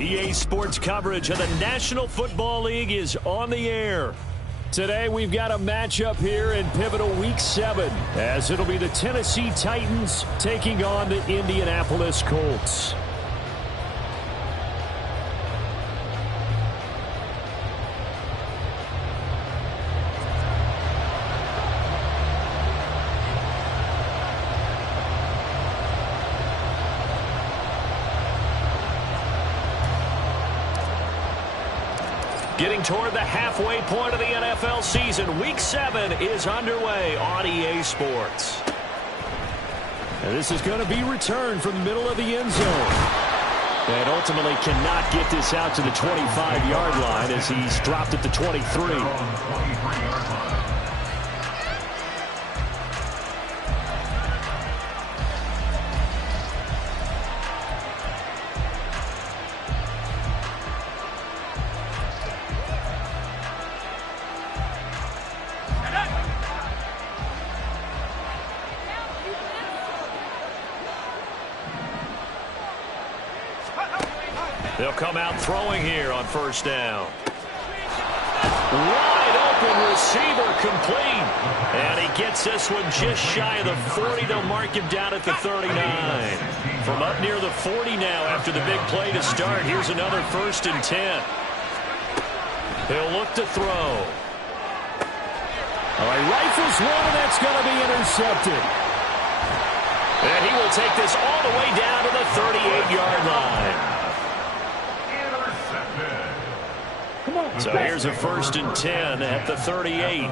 EA Sports coverage of the National Football League is on the air. Today we've got a matchup here in pivotal Week 7, as it'll be the Tennessee Titans taking on the Indianapolis Colts. Getting toward the halfway point of the NFL season, Week 7 is underway on EA Sports. And this is going to be returned from the middle of the end zone. And ultimately cannot get this out to the 25-yard line as he's dropped at the 23. They'll come out throwing here on first down. Wide open receiver complete. And he gets this one just shy of the 40. They'll mark him down at the 39. From up near the 40 now after the big play to start. Here's another 1st and 10. He'll look to throw. All right, rifles one, and that's going to be intercepted. And he will take this all the way down to the 38-yard line. So here's a 1st and 10 at the 38.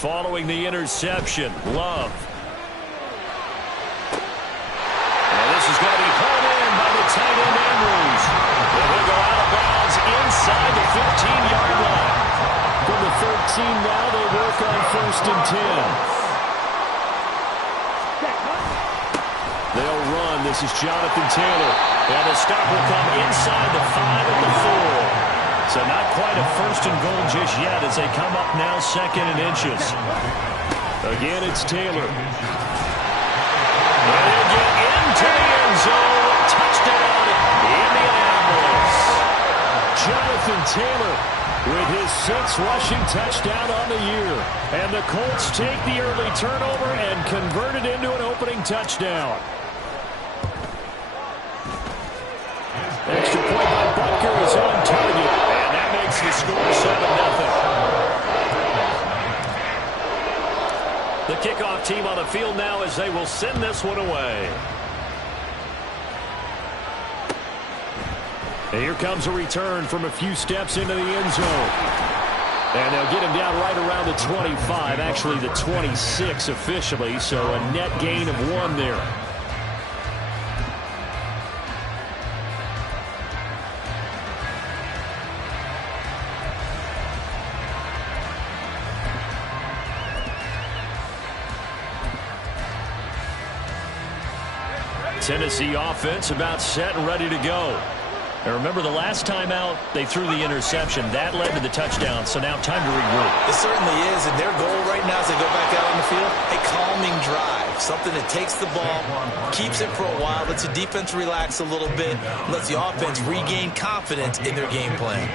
Following the interception, Love. And this is going to be hauled in by the tight end Andrews. And he'll go out of bounds inside the 15-yard line. From the 13 now, they work on 1st and 10. They'll run. This is Jonathan Taylor. And the stop will come inside the 5 at the 4. So not quite a 1st and goal just yet as they come up now 2nd and inches. Again, it's Taylor. And he'll get into the end zone. Touchdown, Indianapolis. Jonathan Taylor with his 6th rushing touchdown on the year. And the Colts take the early turnover and convert it into an opening touchdown. Extra point by Butker is on target, and that makes the score 7-0. The kickoff team on the field now as they will send this one away. And here comes a return from a few steps into the end zone. And they'll get him down right around the 25, actually the 26 officially, so a net gain of 1 there. Tennessee offense about set and ready to go. And remember, the last time out, they threw the interception. That led to the touchdown, so now time to regroup. It certainly is, and their goal right now as they go back out on the field, a calming drive. Something that takes the ball, keeps it for a while, lets the defense relax a little bit, lets the offense regain confidence in their game plan.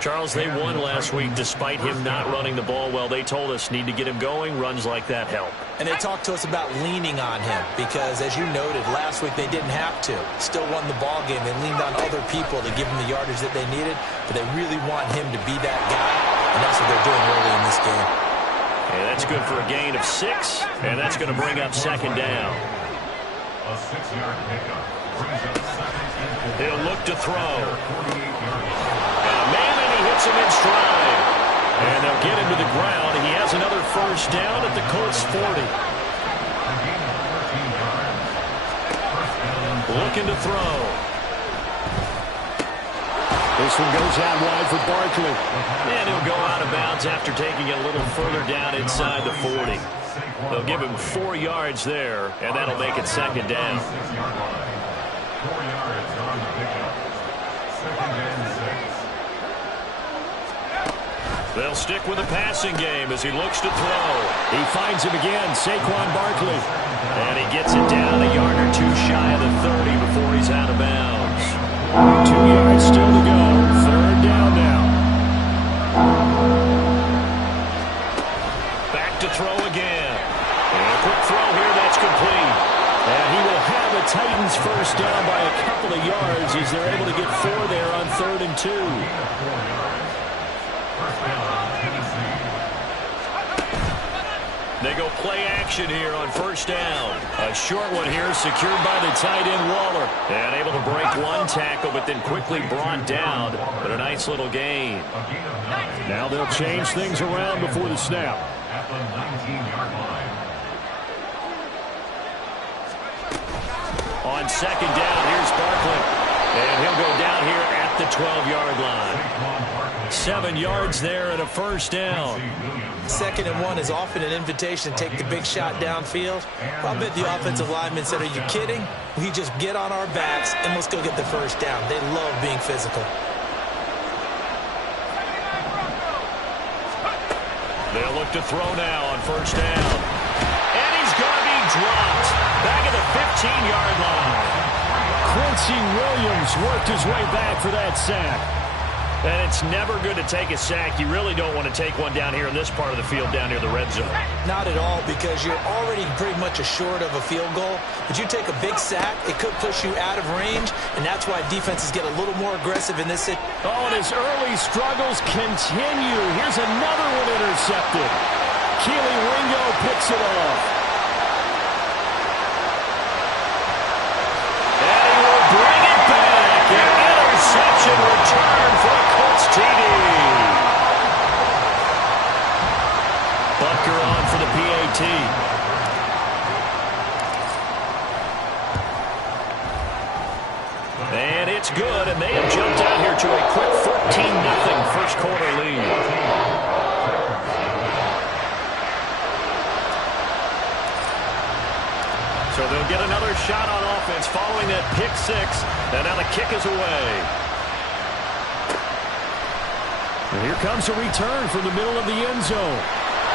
Charles, they won last week despite him not running the ball well. They told us need to get him going. Runs like that help. And they talked to us about leaning on him because, as you noted, last week they didn't have to. Still won the ball game. They leaned on other people to give them the yardage that they needed, but they really want him to be that guy, and that's what they're doing early in this game. And that's good for a gain of 6, and that's going to bring up 2nd down. A 6-yard pickup brings up 2nd. He'll look to throw. Hits him in stride. And they'll get him to the ground. He has another 1st down at the Colts 40. Looking to throw. This one goes out wide for Barkley. And he'll go out of bounds after taking it a little further down inside the 40. They'll give him 4 yards there, and that'll make it 2nd down. 4 yards on the pickup. 2nd and 6. They'll stick with the passing game as he looks to throw. He finds him again, Saquon Barkley. And he gets it down a yard or two shy of the 30 before he's out of bounds. 2 yards still to go. Third down now. Back to throw again. And a quick throw here, that's complete. And he will have the Titans first down by a couple of yards as they're able to get 4 there on 3rd and 2. They go play action here on first down. A short one here secured by the tight end Waller. And able to break one tackle but then quickly brought down. But a nice little gain. Now they'll change things around before the snap. At the 19-yard line. On second down, here's Barkley. And he'll go down here at the 12-yard line. 7 yards there and a first down. 2nd and 1 is often an invitation to take the big shot downfield. I bet the offensive lineman said, are you kidding? We just get on our backs and let's go get the first down. They love being physical. They'll look to throw now on first down. And he's going to be dropped. Back at the 15-yard line. Quincy Williams worked his way back for that sack. And it's never good to take a sack. You really don't want to take one down here in this part of the field down near the red zone. Not at all, because you're already pretty much assured of a field goal. But you take a big sack, it could push you out of range, and that's why defenses get a little more aggressive in this. Oh, and his early struggles continue. Here's another one intercepted. Keely Ringo picks it off. And he will bring it back. An interception return for a Colts TD. Butker on for the PAT. And it's good, and they have jumped out here to a quick 14-0 first quarter lead. So they'll get another shot on offense following that pick six, and now the kick is away. And here comes a return from the middle of the end zone.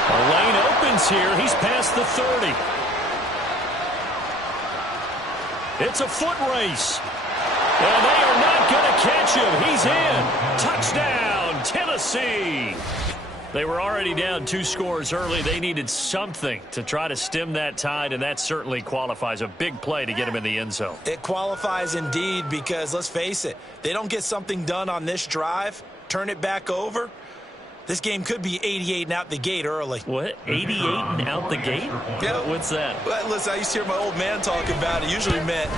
A lane opens here. He's past the 30. It's a foot race. And they are not going to catch him. He's in. Touchdown, Tennessee. They were already down 2 scores early. They needed something to try to stem that tide, and that certainly qualifies. A big play to get him in the end zone. It qualifies indeed because, let's face it, they don't get something done on this drive, turn it back over, this game could be 88 and out the gate early. What? 88 and out the gate? Yeah. What's that? Well, listen, I used to hear my old man talk about it. Usually meant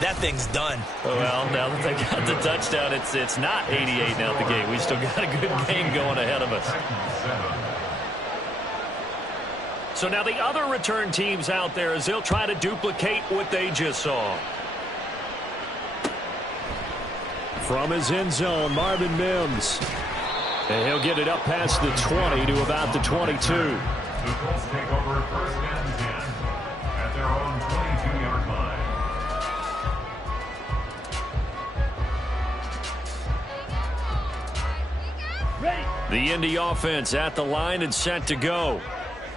that thing's done. Well, now that they got the touchdown, it's not 88 and out the gate. We still got a good game going ahead of us. So now the other return teams out there as they'll try to duplicate what they just saw. From his end zone, Marvin Mims. And he'll get it up past the 20 to about the 22. The Colts take over 1st and 10 at their own 22-yard line. Ready. The Indy offense at the line and set to go.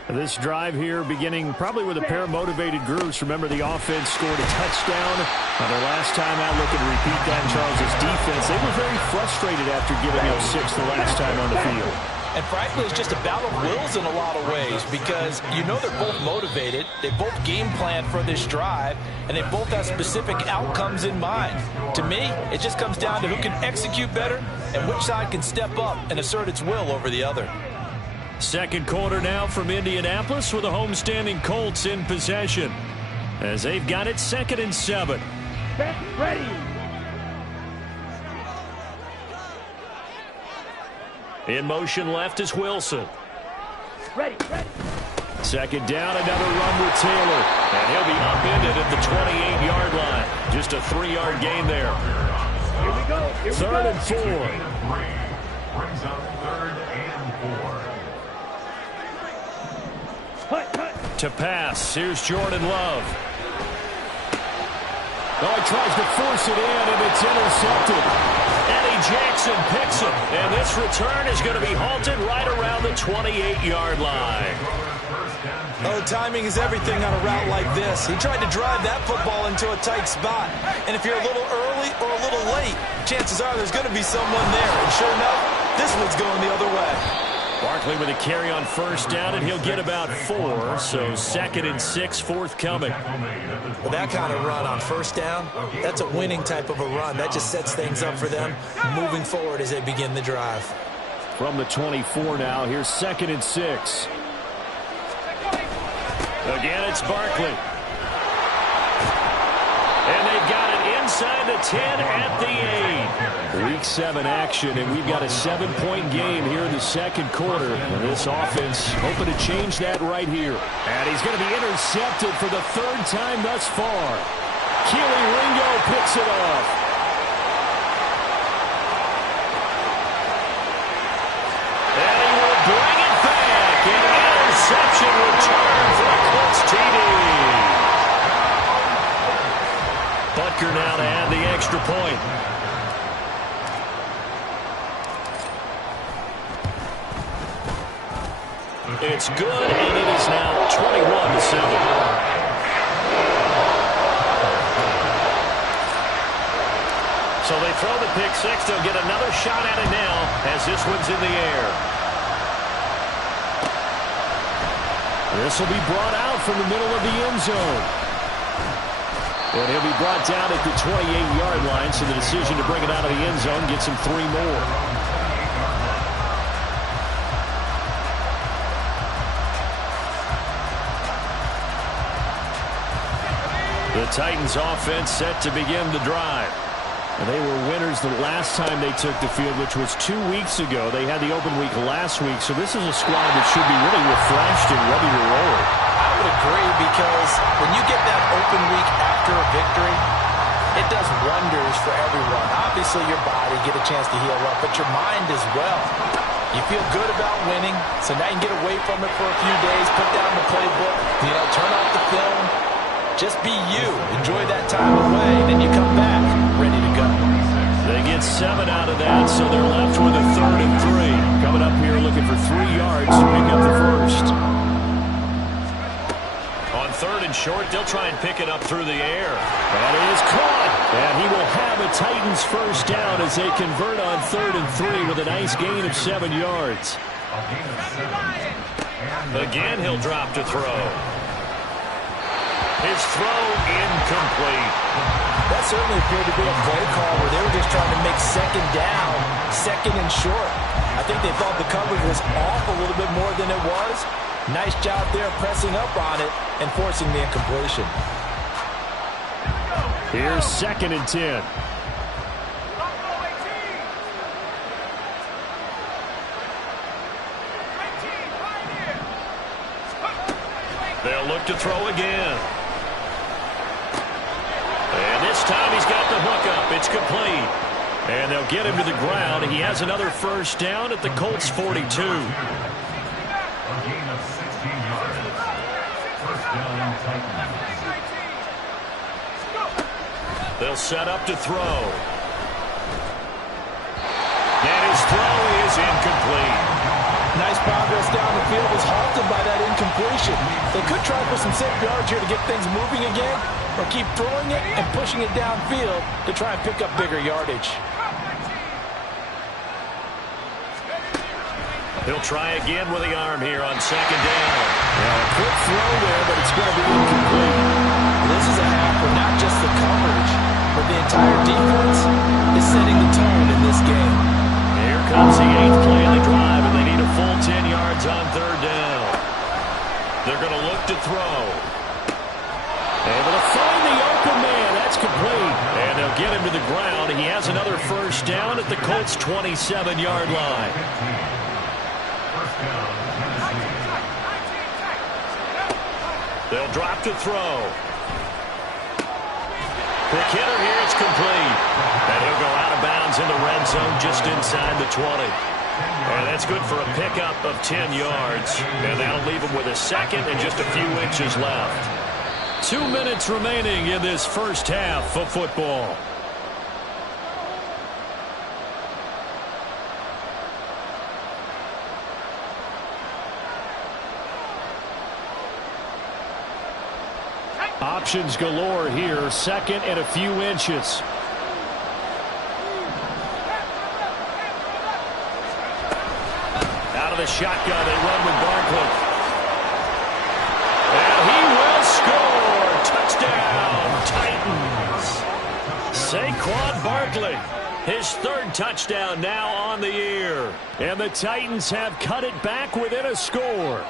This drive here beginning probably with a pair of motivated groups. Remember, the offense scored a touchdown on their last time out. Looking to repeat that. Charles' defense, they were very frustrated after giving up 6 the last time on the field. And frankly, it's just a battle of wills in a lot of ways because you know they're both motivated. They both game plan for this drive, and they both have specific outcomes in mind. To me, it just comes down to who can execute better and which side can step up and assert its will over the other. Second quarter now from Indianapolis with the homestanding Colts in possession as they've got it 2nd and 7. Ready. In motion left is Wilson. Ready. Second down, another run with Taylor. And he'll be upended at the 28-yard line. Just a 3-yard gain there. Here we go. 3rd and 4. Brings up 3rd and 4. To pass, here's Jordan Love. Oh, he tries to force it in, and it's intercepted. And he Jackson picks him, and this return is going to be halted right around the 28-yard line. Oh, timing is everything on a route like this. He tried to drive that football into a tight spot. And if you're a little early or a little late, chances are there's going to be someone there. And sure enough, this one's going the other way. Barkley with a carry on first down, and he'll get about 4. So 2nd and 6 forthcoming. With that kind of run on first down, that's a winning type of a run. That just sets things up for them moving forward as they begin the drive. From the 24 now, here's 2nd and 6. Again, it's Barkley. And they've got it inside the 10 at the 8. Week 7 action, and we've got a 7-point game here in the second quarter. And this offense hoping to change that right here. And he's going to be intercepted for the 3rd time thus far. Keely Ringo picks it off. And he will bring it back. An interception return for a Colts TD. Butker now to add the extra point. It's good, and it is now 21-7. So they throw the pick six. They'll get another shot at it now as this one's in the air. This will be brought out from the middle of the end zone. And he'll be brought down at the 28-yard line, so the decision to bring it out of the end zone gets him 3 more. The Titans offense set to begin the drive. And they were winners the last time they took the field, which was 2 weeks ago. They had the open week last week, so this is a squad that should be really refreshed and ready to roll. I would agree, because when you get that open week after a victory, it does wonders for everyone. Obviously, your body get a chance to heal up, but your mind as well. You feel good about winning, so now you can get away from it for a few days, put down the playbook, turn off the film. Just be you. Enjoy that time away, and then you come back ready to go. They get 7 out of that, so they're left with a 3rd and 3. Coming up here looking for 3 yards to pick up the first. On 3rd and short, they'll try and pick it up through the air. And it is caught. And he will have a Titans first down as they convert on 3rd and 3 with a nice gain of 7 yards. Again, he'll drop to throw. His throw incomplete. That certainly appeared to be a play call where they were just trying to make 2nd down, 2nd and short. I think they thought the coverage was off a little bit more than it was. Nice job there pressing up on it and forcing the incompletion. Here's 2nd and 10. They'll look to throw again. And this time he's got the hook up. It's complete. And they'll get him to the ground. He has another first down at the Colts 42. A gain of 16 yards. First down, Titans. They'll set up to throw. And his throw is incomplete. Nice progress down the field was halted by that incompletion. They could try for some safe yards here to get things moving again, or keep throwing it and pushing it downfield to try and pick up bigger yardage. He'll try again with the arm here on 2nd down. A quick throw there, but it's going to be incomplete. This is a half where not just the coverage, but the entire defense is setting the tone in this game. Here comes the 8th play of the drive, and they need a full 10 yards on 3rd down. They're going to look to throw. Able to find the open man. That's complete. And they'll get him to the ground. He has another first down at the Colts 27-yard line. They'll drop to throw. Quick hitter here. It's complete. And he'll go out of bounds in the red zone just inside the 20. And that's good for a pickup of 10 yards. And that'll leave him with a 2nd and just a few inches left. 2 minutes remaining in this first half of football. Options galore here. Second and a few inches. Out of the shotgun, they run with Barkley. And he will score. Touchdown, Titans. Saquon Barkley, his third touchdown now on the year. And the Titans have cut it back within a score.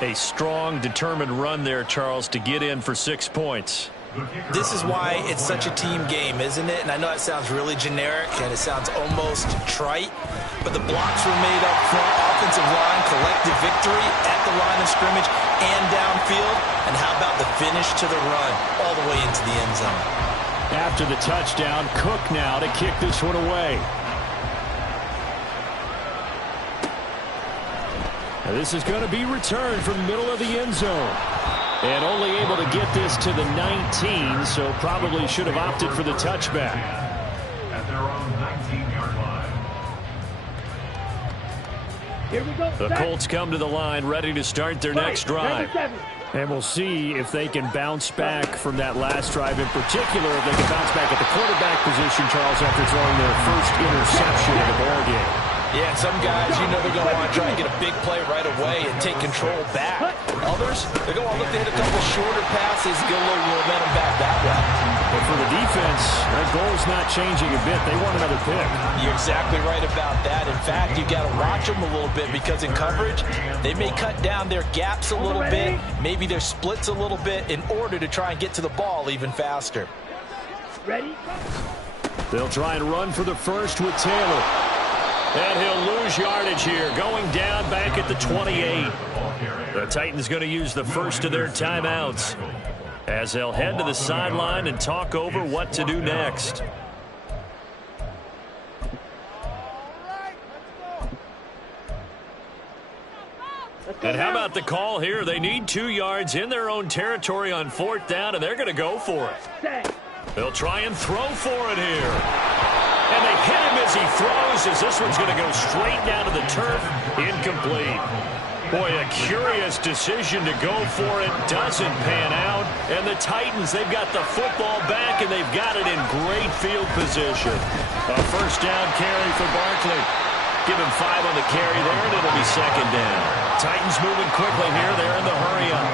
A strong, determined run there, Charles, to get in for 6 points. This is why it's such a team game, isn't it? And I know it sounds really generic and it sounds almost trite, but the blocks were made up front, offensive line, collective victory at the line of scrimmage and downfield. And how about the finish to the run all the way into the end zone? After the touchdown, Cook now to kick this one away. Now this is going to be returned from the middle of the end zone. And only able to get this to the 19, so probably should have opted for the touchback. At their own 19-yard line. Here we go. The Colts come to the line ready to start their next drive. And we'll see if they can bounce back from that last drive, in particular if they can bounce back at the quarterback position, Charles, after throwing their first interception of the ballgame. Yeah, and some guys, you know, they're going to want to try and get a big play right away and take control back. Others, they're going to look to hit a couple shorter passes, get a little momentum back that way. But for the defense, their goal is not changing a bit. They want another pick. You're exactly right about that. In fact, you've got to watch them a little bit because in coverage, they may cut down their gaps a little bit, maybe their splits a little bit in order to try and get to the ball even faster. Ready? They'll try and run for the first with Taylor. And he'll lose yardage here, going down back at the 28. The Titans going to use the first of their timeouts as they'll head to the sideline and talk over what to do next. And how about the call here? They need 2 yards in their own territory on 4th down, and they're going to go for it. They'll try and throw for it here. And they hit him as he throws, as this one's going to go straight down to the turf. Incomplete. Boy, a curious decision to go for it. Doesn't pan out. And the Titans, they've got the football back, and they've got it in great field position. A first down carry for Barkley. Give him 5 on the carry there, and it'll be 2nd down. Titans moving quickly here. They're in the hurry-up.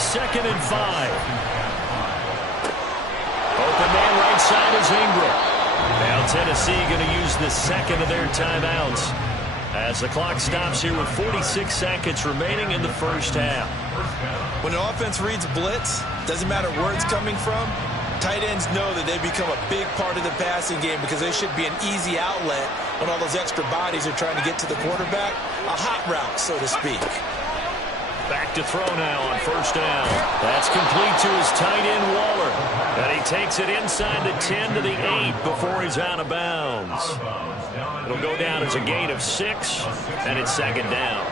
2nd and 5. Open man right side is Ingram. Now Tennessee going to use the second of their timeouts as the clock stops here with 46 seconds remaining in the first half. When an offense reads blitz, doesn't matter where it's coming from, tight ends know that they become a big part of the passing game because they should be an easy outlet when all those extra bodies are trying to get to the quarterback. A hot route, so to speak. Back to throw now on first down. That's complete to his tight end, Waller. And he takes it inside the 10 to the 8 before he's out of bounds. It'll go down as a gain of 6, and it's 2nd down.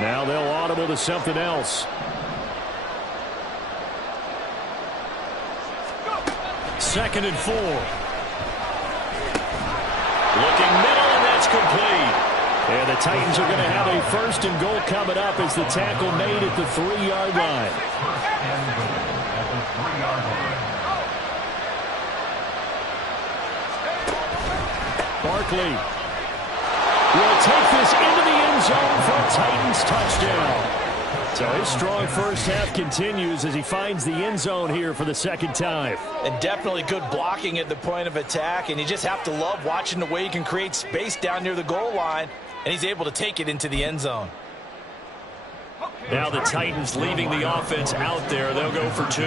Now they'll audible to something else. 2nd and 4. Looking middle, and that's complete. And the Titans are going to have a 1st and goal coming up as the tackle made at the 3-yard line. Barkley will take this into the end zone for a Titans touchdown. So his strong first half continues as he finds the end zone here for the 2nd time. And definitely good blocking at the point of attack, and you just have to love watching the way he can create space down near the goal line, and he's able to take it into the end zone. Now the Titans leaving the offense out there. They'll go for 2.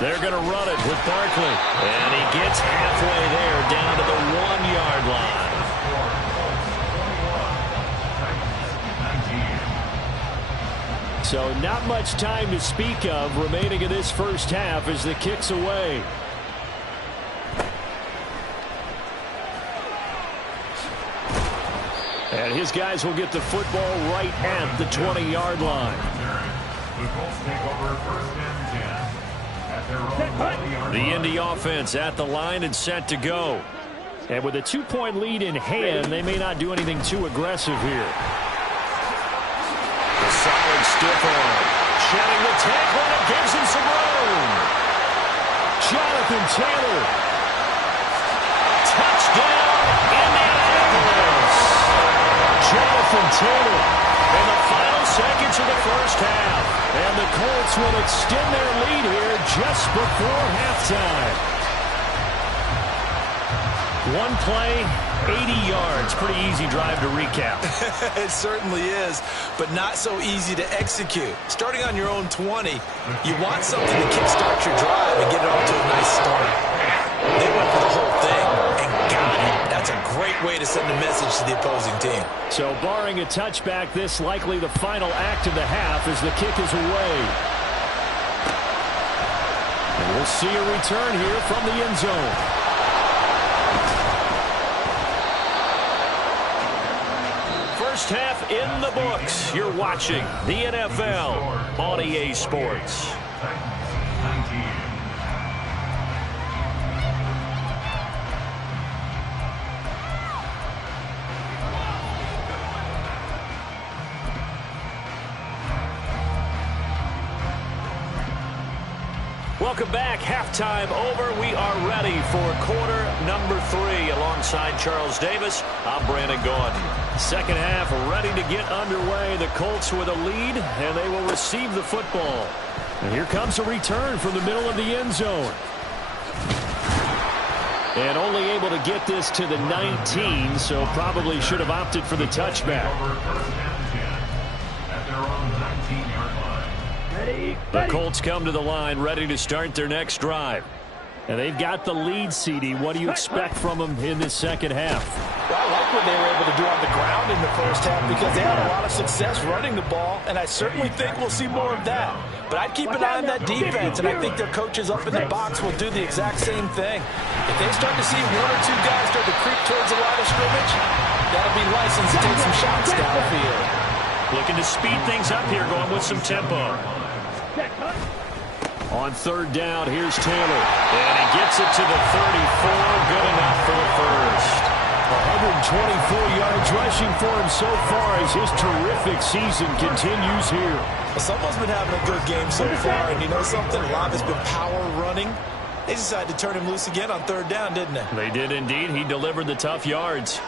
They're going to run it with Barkley. And he gets halfway there down to the 1-yard line. So not much time to speak of remaining in this first half as the kick's away. And his guys will get the football right at the 20-yard line. The Colts take over 1st and 10 at their own 20-yard line. The Indy offense at the line and set to go. And with a 2-point lead in hand, they may not do anything too aggressive here. A solid stiff arm. Shedding the tackle, and it gives him some room. Jonathan Taylor. Touchdown, Indianapolis. Jonathan Taylor in the final seconds of the first half. And the Colts will extend their lead here just before halftime. One play, 80 yards. Pretty easy drive to recap. It certainly is, but not so easy to execute. Starting on your own 20, you want something to kickstart your drive and get it off to a nice start. They went for the whole thing and got it. That's a great way to send a message to the opposing team. So barring a touchback, this likely the final act of the half as the kick is away. And we'll see a return here from the end zone. First half in the books. You're watching the NFL on EA Sports. Welcome back. Halftime over. We are ready for quarter number 3. Alongside Charles Davis, I'm Brandon Gordon. Second half ready to get underway. The Colts with a lead, and they will receive the football. And here comes a return from the middle of the end zone. And only able to get this to the 19, so probably should have opted for the touchback. The Colts come to the line ready to start their next drive. And they've got the lead, CD. What do you expect from them in this second half? Well, I like what they were able to do on the ground in the first half because they had a lot of success running the ball, and I certainly think we'll see more of that. But I'd keep an eye on that defense, and I think their coaches up in the box will do the exact same thing. If they start to see 1 or 2 guys start to creep towards the line of scrimmage, that'll be license to take some shots downfield. Looking to speed things up here, going with some tempo. On third down, here's Taylor. And he gets it to the 34. Good enough for the first. 124 yards rushing for him so far as his terrific season continues here. Well, someone's been having a good game so far, and you know something? A lot has been power running. They decided to turn him loose again on third down, didn't they? They did indeed. He delivered the tough yards.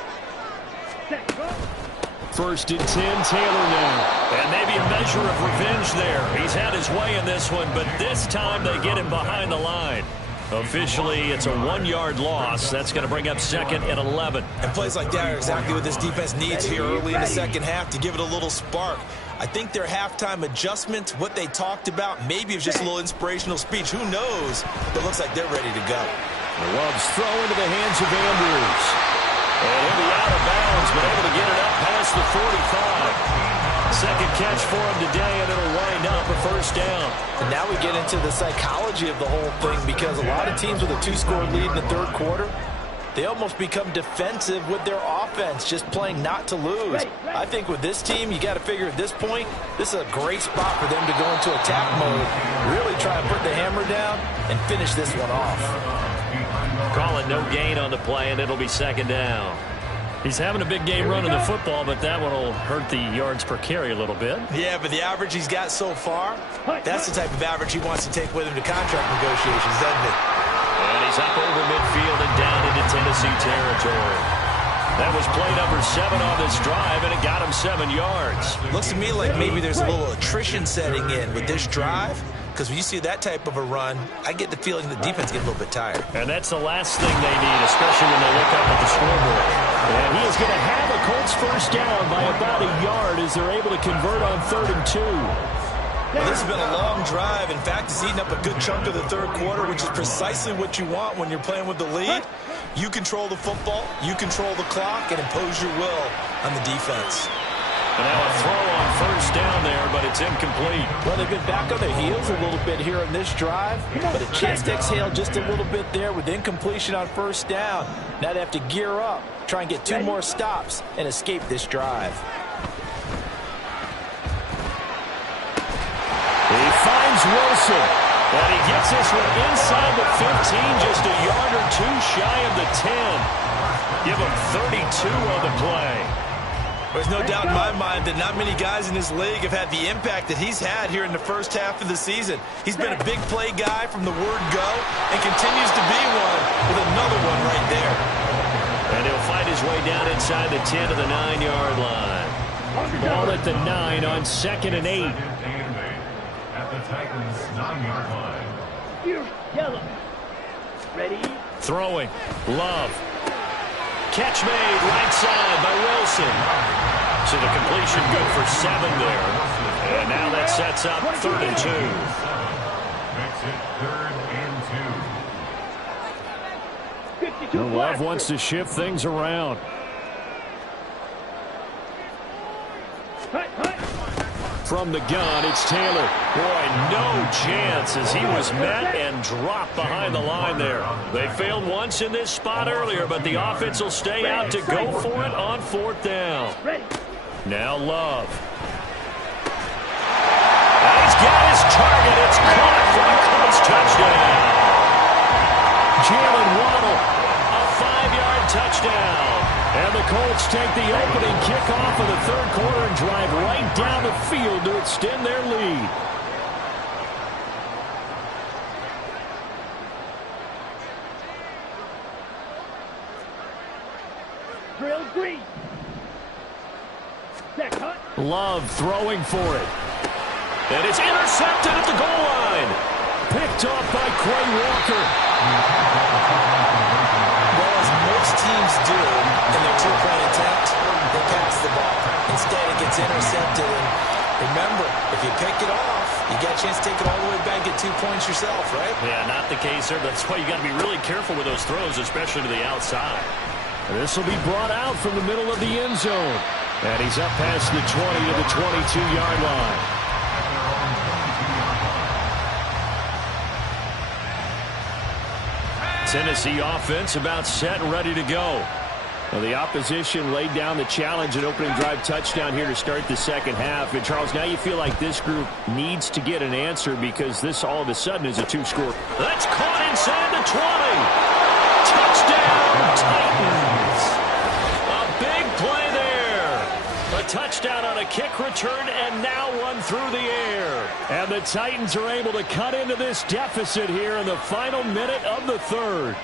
First and 10, Taylor now. And maybe a measure of revenge there. He's had his way in this one, but this time they get him behind the line. Officially, it's a 1-yard loss. That's going to bring up 2nd and 11. And plays like that are exactly what this defense needs here early in the second half to give it a little spark. I think their halftime adjustment, what they talked about, maybe it was just a little inspirational speech. Who knows? But it looks like they're ready to go. Love's throw into the hands of Andrews. And he'll be out of bounds, but able to get it up past the 45. Second catch for him today, and it'll wind up a first down. And now we get into the psychology of the whole thing because a lot of teams with a 2-score lead in the third quarter, they almost become defensive with their offense, just playing not to lose. I think with this team, you got to figure at this point, this is a great spot for them to go into attack mode, really try and put the hammer down and finish this one off. Calling no gain on the play, and it'll be second down. He's having a big game running the football, but that one will hurt the yards per carry a little bit. Yeah, but the average he's got so far, that's the type of average he wants to take with him to contract negotiations, doesn't it? And he's up over midfield and down into Tennessee territory. That was play number 7 on this drive, and it got him 7 yards. Looks to me like maybe there's a little attrition setting in with this drive. Because when you see that type of a run, I get the feeling the defense gets a little bit tired. And that's the last thing they need, especially when they look up at the scoreboard. And he is going to have a Colts first down by about a yard as they're able to convert on 3rd and 2. Well, this has been a long drive. In fact, it's eaten up a good chunk of the third quarter, which is precisely what you want when you're playing with the lead. You control the football, you control the clock, and impose your will on the defense. And now a throw on first down there, but it's incomplete. Well, they've been back on their heels a little bit here on this drive, but a chance to exhale just a little bit there with incompletion on first down. Now they have to gear up, try and get 2 more stops, and escape this drive. Here's Wilson. And he gets this one inside the 15, just a yard or two shy of the 10. Give him 32 on the play. There's no doubt in my mind that not many guys in this league have had the impact that he's had here in the first half of the season. He's been a big play guy from the word go and continues to be one with another one right there. And he'll fight his way down inside the 10 to the 9-yard line. Ball at the 9 on 2nd and 8. At the Titans' 9-yard line. Here, yellow. Ready? Throwing. Love. Catch made right side by Wilson. So the completion good for 7 there. And now that sets up 3rd and 2. Makes it 3rd and 2. 52 Love wants to shift things around. From the gun, it's Taylor. Boy, no chance as he was met and dropped behind the line there. They failed once in this spot earlier, but the offense will stay out to go for it on 4th down. Now Love. And he's got his target. It's caught for a Colts touchdown. Jalen Waddle, a 5-yard touchdown. And the Colts take the opening kickoff of the 3rd quarter and drive right down the field to extend their lead. Drill green. Love throwing for it. And it's intercepted at the goal line. Picked off by Quay Walker. Well, as most teams do in their two-point attempt, they pass the ball. Instead, it gets intercepted. And remember, if you pick it off, you get a chance to take it all the way back, get 2 points yourself, right? Yeah, not the case there. That's why you got to be really careful with those throws, especially to the outside. And this will be brought out from the middle of the end zone. And he's up past the 20 to the 22-yard line. Tennessee offense about set and ready to go. Well, the opposition laid down the challenge and opening drive touchdown here to start the 2nd half. And, Charles, now you feel like this group needs to get an answer because this all of a sudden is a 2-score. That's caught inside the 20. Touchdown, Titans. A big play there. A touchdown on a kick return and now one through the air. And the Titans are able to cut into this deficit here in the final minute of the 3rd.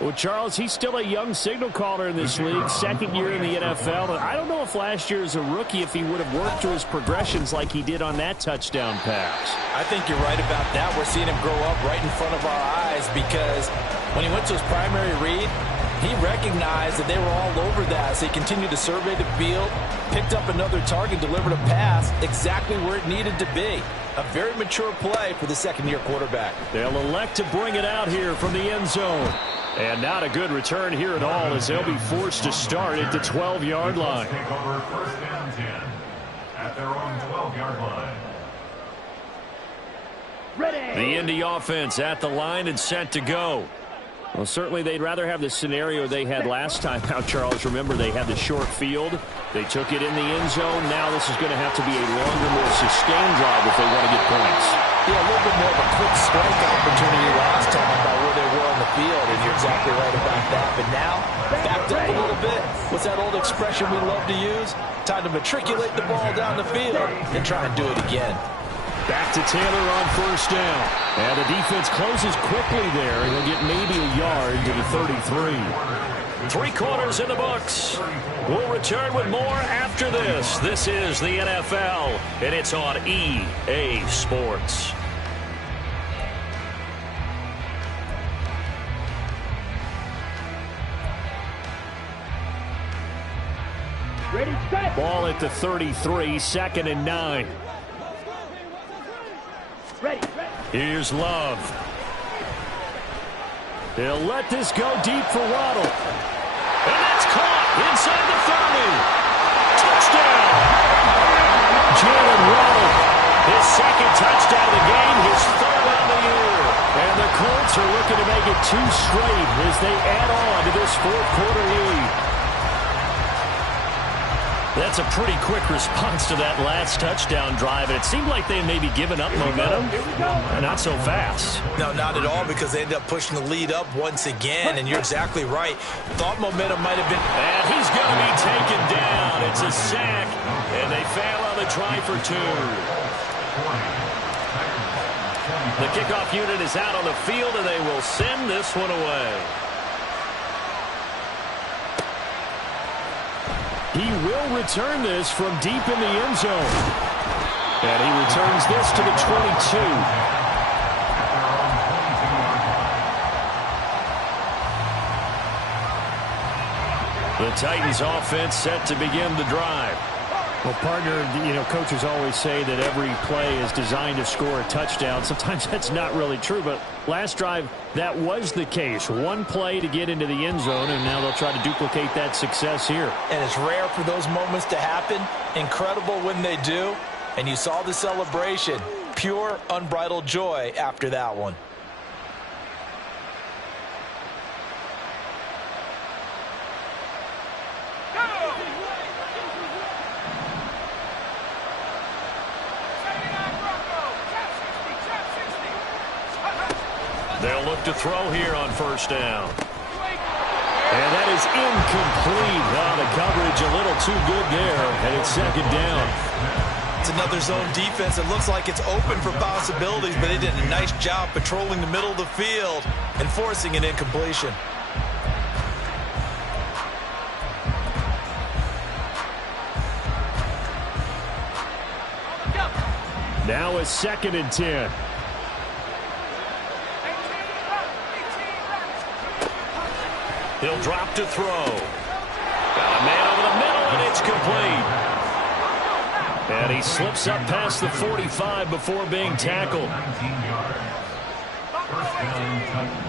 Well, Charles, he's still a young signal caller in this league, 2nd year in the NFL. And I don't know if last year as a rookie if he would have worked through his progressions like he did on that touchdown pass. I think you're right about that. We're seeing him grow up right in front of our eyes because when he went to his primary read, he recognized that they were all over that. So he continued to survey the field, picked up another target, delivered a pass exactly where it needed to be. A very mature play for the 2nd-year quarterback. They'll elect to bring it out here from the end zone. And not a good return here at all as they'll be forced to start at the 12-yard line. Take over 1st and 10 at their own 12-yard line. Ready. The Indy offense at the line and set to go. Well, certainly they'd rather have the scenario they had last time out, Charles. Remember, they had the short field. They took it in the end zone. Now this is going to have to be a longer, more sustained drive if they want to get points. Yeah, a little bit more of a quick strike opportunity last time about where they were on the field, and you're exactly right about that. But now, backed up a little bit. What's that old expression we love to use? Time to matriculate the ball down the field and try and do it again. Back to Taylor on 1st down. And the defense closes quickly there, and he'll get maybe a yard to the 33. 3 quarters in the books. We'll return with more after this. This is the NFL, and it's on EA Sports. Ready, set. Ball at the 33, 2nd and 9. Ready. Here's Love. He'll let this go deep for Waddle. And that's caught inside the 30. Touchdown. Jalen Waddle. His 2nd touchdown of the game, his 3rd on the year. And the Colts are looking to make it 2 straight as they add on to this 4th quarter lead. That's a pretty quick response to that last touchdown drive, and it seemed like they may be giving up momentum. Not so fast. No, not at all, because they ended up pushing the lead up once again, and you're exactly right. Thought momentum might have been... And he's going to be taken down. It's a sack, and they fail on the try for 2. The kickoff unit is out on the field, and they will send this one away. He will return this from deep in the end zone. And he returns this to the 22. The Titans offense set to begin the drive. Well, partner, coaches always say that every play is designed to score a touchdown. Sometimes that's not really true, but last drive, that was the case. One play to get into the end zone, and now they'll try to duplicate that success here. And it's rare for those moments to happen. Incredible when they do. And you saw the celebration. Pure, unbridled joy after that one. They'll look to throw here on first down. And that is incomplete. Oh, the coverage a little too good there, and it's second down. It's another zone defense. It looks like it's open for possibilities, but they did a nice job patrolling the middle of the field and forcing an incompletion. Now a 2nd and 10. He'll drop to throw. Got a man over the middle, and it's complete. And he slips up past the 45 before being tackled. 19 yards. First down, Titans.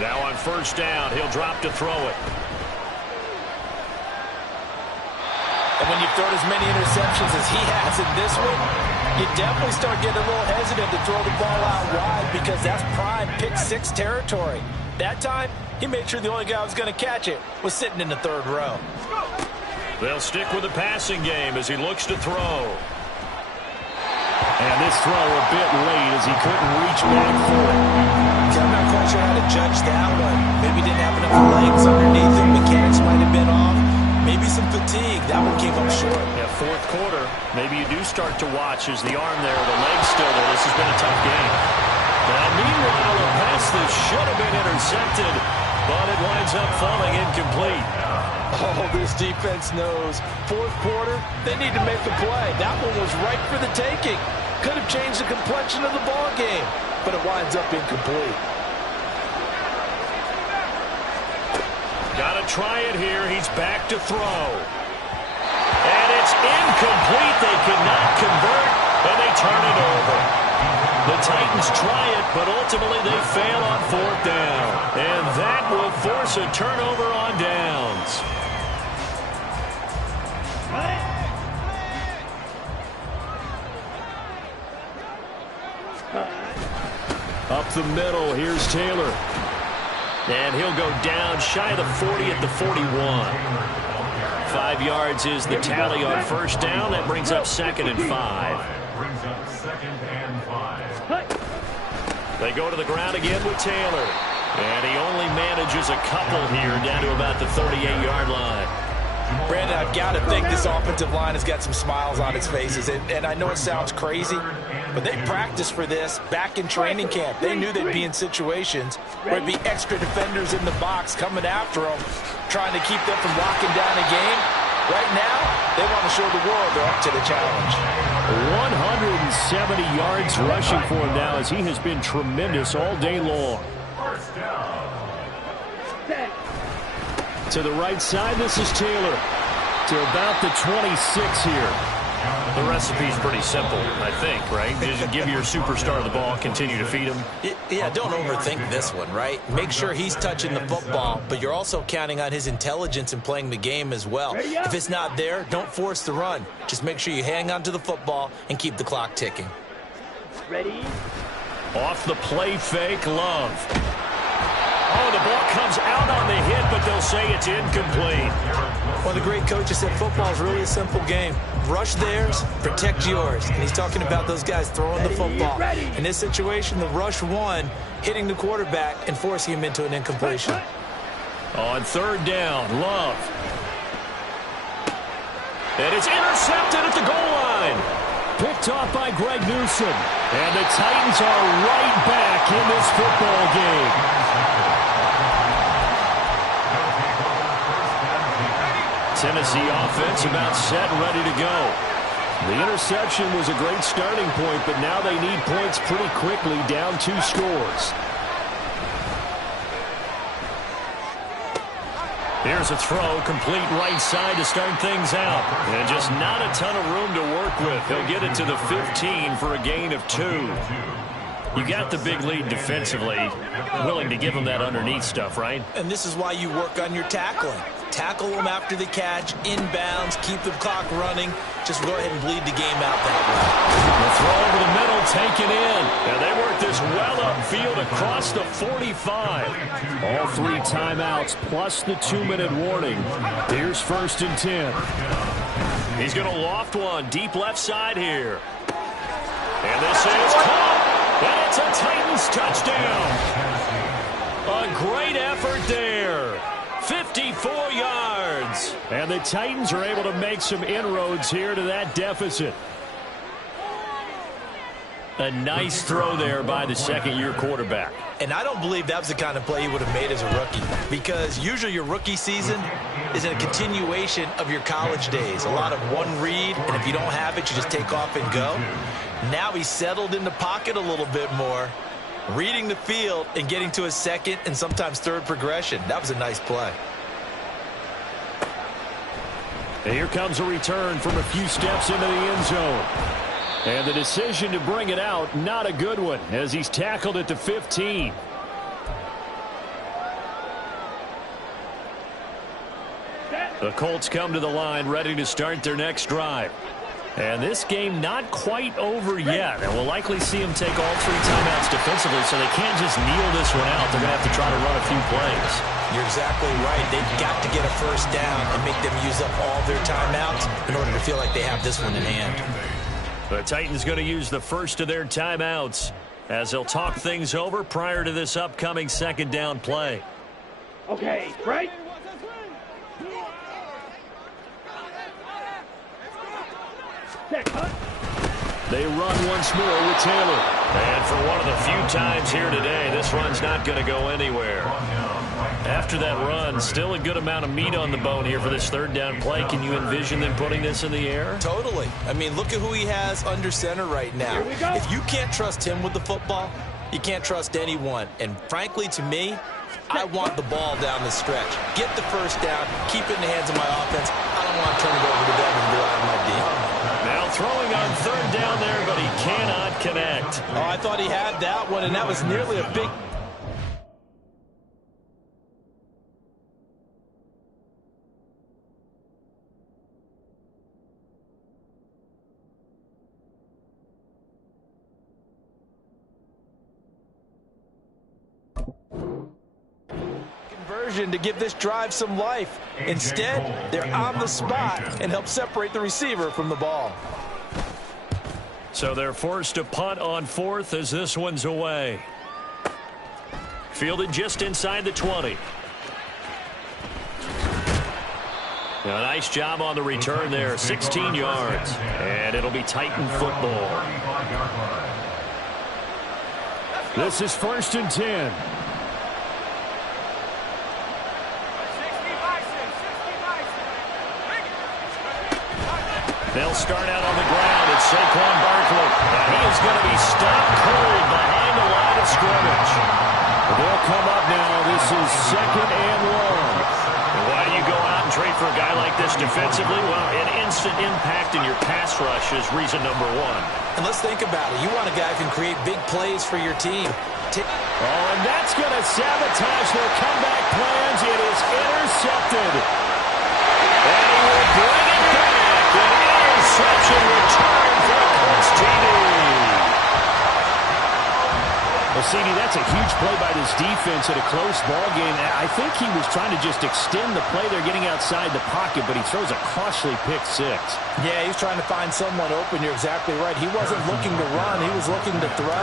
Now on first down, he'll drop to throw it. And when you've thrown as many interceptions as he has in this one, you definitely start getting a little hesitant to throw the ball out wide, because that's prime pick 6 territory. That time, he made sure the only guy who was going to catch it was sitting in the 3rd row. They'll stick with the passing game as he looks to throw. And this throw a bit late as he couldn't reach back for it. I'm not quite sure how to judge that one. Maybe he didn't have enough legs underneath him. Mechanics might have been off. Maybe some fatigue. That one came up short. Yeah, 4th quarter. Maybe you do start to watch as the arm there, the leg's still there. This has been a tough game. Now, meanwhile, a pass that should have been intercepted, but it winds up falling incomplete. Oh, this defense knows. 4th quarter, they need to make a play. That one was right for the taking. Could have changed the complexion of the ball game, but it winds up incomplete. Got to try it here. He's back to throw. And it's incomplete. They could not convert, and they turn it over. The Titans try it, but ultimately they fail on 4th down. And that will force a turnover on downs. Up the middle, here's Taylor. And he'll go down shy of the 40 at the 41. 5 yards is the tally on first down. That brings up 2nd and 5. Brings up 2nd and 5. They go to the ground again with Taylor. And he only manages a couple here down to about the 38-yard line. Brandon, I've got to think this offensive line has got some smiles on its faces. And I know it sounds crazy, but they practiced for this back in training camp. They knew they'd be in situations where it'd be extra defenders in the box coming after them, trying to keep them from locking down a game. Right now, they want to show the world they're up to the challenge. 170 yards rushing for him now, as he has been tremendous all day long. First down. To the right side, this is Taylor. To about the 26 here. The recipe's pretty simple, I think, right? Just give your superstar the ball, continue to feed him. Yeah, don't overthink this one, right? Make sure he's touching the football, but you're also counting on his intelligence in playing the game as well. If it's not there, don't force the run. Just make sure you hang on to the football and keep the clock ticking. Ready? Off the play fake, Love. Oh, the ball comes out on the hit, but they'll say it's incomplete. Well, the great coach said football is really a simple game. Rush theirs, protect yours. And he's talking about those guys throwing the football. In this situation, the rush one, hitting the quarterback and forcing him into an incompletion. On third down, Love. And it's intercepted at the goal line. Picked off by Greg Newsome. And the Titans are right back in this football game. Tennessee offense about set and ready to go. The interception was a great starting point, but now they need points pretty quickly, down 2 scores. Here's a throw, complete right side to start things out. And just not a ton of room to work with. He'll get it to the 15 for a gain of 2. You got the big lead defensively. Willing to give him that underneath stuff, right? And this is why you work on your tackling. Tackle them after the catch, inbounds, keep the clock running. Just go ahead and bleed the game out that way. The throw over the middle, taken in. And they work this well upfield across the 45. All 3 timeouts plus the 2-minute warning. Here's 1st and 10. He's going to loft one deep left side here. And this is caught. And it's a Titans touchdown. A great effort there. 54 yards. And the Titans are able to make some inroads here to that deficit. A nice throw there by the second-year quarterback. And I don't believe that was the kind of play he would have made as a rookie, because usually your rookie season is a continuation of your college days. A lot of one read, and if you don't have it, you just take off and go. Now he's settled in the pocket a little bit more, reading the field and getting to his second and sometimes third progression. That was a nice play. And here comes a return from a few steps into the end zone. And the decision to bring it out, not a good one, as he's tackled at the 15. The Colts come to the line, ready to start their next drive. And this game not quite over yet. And we'll likely see them take all 3 timeouts defensively, so they can't just kneel this one out. They're going to have to try to run a few plays. You're exactly right. They've got to get a first down and make them use up all their timeouts in order to feel like they have this one in hand. The Titans going to use the first of their timeouts as they'll talk things over prior to this upcoming second down play. Okay, right? They run once more with Taylor. And for one of the few times here today, this run's not going to go anywhere. After that run, still a good amount of meat on the bone here for this third down play. Can you envision them putting this in the air? Totally. I mean, look at who he has under center right now. If you can't trust him with the football, you can't trust anyone. And frankly, to me, I want the ball down the stretch. Get the first down, keep it in the hands of my offense. I don't want to turn it over to them and go out of my deal. Now throwing on third down there, but he cannot connect. Oh, I thought he had that one, and that was nearly a big... to give this drive some life. Instead, they're on the spot and help separate the receiver from the ball. So they're forced to punt on 4th as this one's away. Fielded just inside the 20. Now, a nice job on the return there, 16 yards. And it'll be Titan football. This is 1st and 10. They'll start out on the ground. It's Saquon Barkley. And he is going to be stopped cold behind the line of scrimmage. They'll come up now. This is 2nd and 1. And why do you go out and trade for a guy like this defensively? Well, an instant impact in your pass rush is reason number 1. And let's think about it. You want a guy who can create big plays for your team. And that's going to sabotage their comeback plans. It is intercepted. And he will bring it back. Interception return for the Colts TD. Well, CD, that's a huge play by this defense at a close ball game. I think he was trying to just extend the play. They're getting outside the pocket, but he throws a costly pick six. Yeah, he's trying to find someone open. You're exactly right. He wasn't looking to run. He was looking to throw.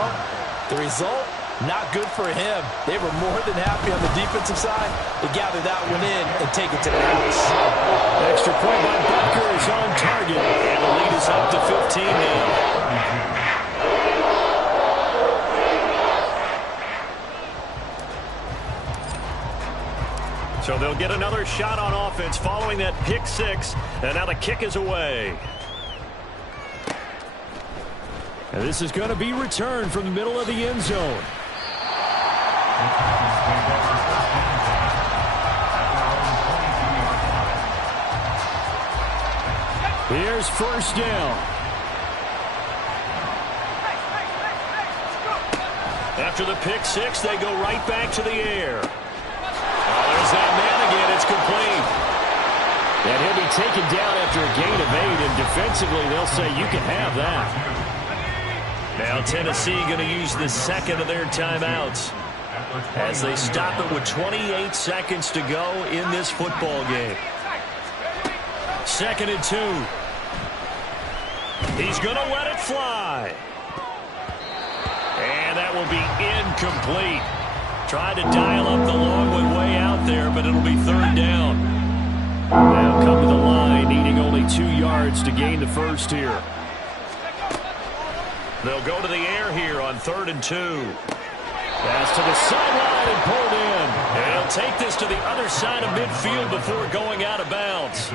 The result, not good for him. They were more than happy on the defensive side to gather that one in and take it to the house. Extra point by Butker is on target, and the lead is up to 15 now. So they'll get another shot on offense following that pick six, and now the kick is away. And this is going to be returned from the middle of the end zone. Here's first down. After the pick six, they go right back to the air. There's that man again. It's complete. And he'll be taken down after a gain of 8, and defensively they'll say you can have that. Now Tennessee going to use the second of their timeouts as they stop it with 28 seconds to go in this football game. 2nd and 2. He's going to let it fly. And that will be incomplete. Tried to dial up the long one way out there, but it'll be 3rd down. Now come to the line, needing only 2 yards to gain the first here. They'll go to the air here on 3rd and 2. Pass to the sideline and pulled in. And he'll take this to the other side of midfield before going out of bounds.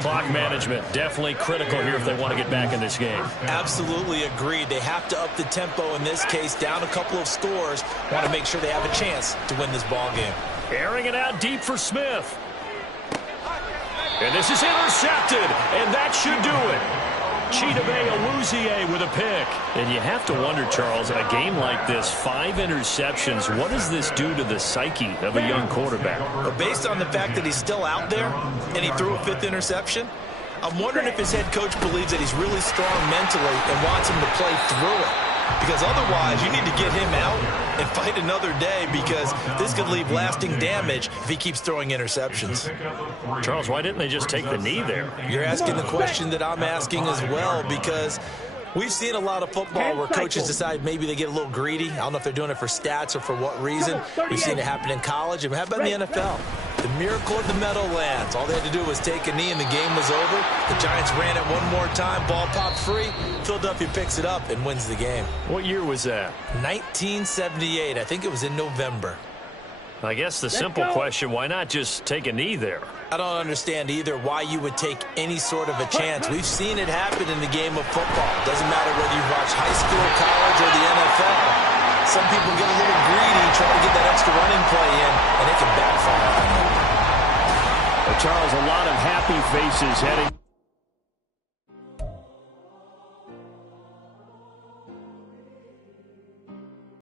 Clock management definitely critical here if they want to get back in this game. Absolutely agreed. They have to up the tempo in this case, down a couple of scores. Want to make sure they have a chance to win this ball game. Airing it out deep for Smith. And this is intercepted, and that should do it. Chidobe Awuzie with a pick. And you have to wonder, Charles, in a game like this, 5 interceptions, what does this do to the psyche of a young quarterback? But based on the fact that he's still out there and he threw a 5th interception, I'm wondering if his head coach believes that he's really strong mentally and wants him to play through it. Because otherwise, you need to get him out and fight another day, because this could leave lasting damage if he keeps throwing interceptions. Charles, why didn't they just take the knee there? You're asking the question that I'm asking as well, because we've seen a lot of football where coaches decide maybe they get a little greedy. I don't know if they're doing it for stats or for what reason. We've seen it happen in college, and how about in the NFL? The miracle of the Meadowlands. All they had to do was take a knee and the game was over. The Giants ran it one more time. Ball popped free. Philadelphia picks it up and wins the game. What year was that? 1978. I think it was in November. I guess the simple question, why not just take a knee there? I don't understand either why you would take any sort of a chance. We've seen it happen in the game of football. Doesn't matter whether you watch high school, college, or the NFL. Some people get a little greedy, try to get that extra running play in, and it can backfire on them. Well, Charles, a lot of happy faces heading